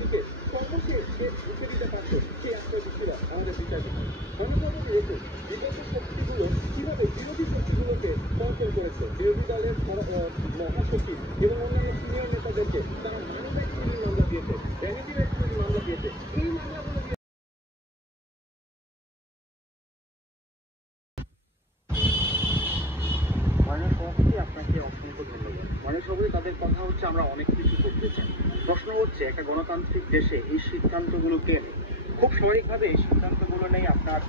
থেকে সর্বশেষ সে বুঝে দিতে পারত সেই আত্মীয় ছিল আমাদের বিচার বিভাগ। গণতন্ত্র রেখে বিগত শক্তিগুলো কিভাবে বিরোধী শক্তিগুলোকে কন্ট্রোল করেছে, বিরোধী দলের মহাসচিব এবং অন্যান্য সিনিয়র নেতাদেরকে তারা মানি ব্যাগ চুরির মামলা দিয়েছে, ভ্যানিটি ব্যাগ চুরির মামলা দিয়েছে। এই মামলাগুলো দিয়ে মাননীয় সভাপতি, আপনাকে অসংখ্য ধন্যবাদ। মাননীয় সভাপতি, তাদের কথা হচ্ছে আমরা অনেক কিছু করতে চাই। প্রশ্ন হচ্ছে একটা গণতান্ত্রিক দেশে এই সিদ্ধান্তগুলো কে নেয়? খুব স্বাভাবিকভাবে এই সিদ্ধান্তগুলো নেই আপনার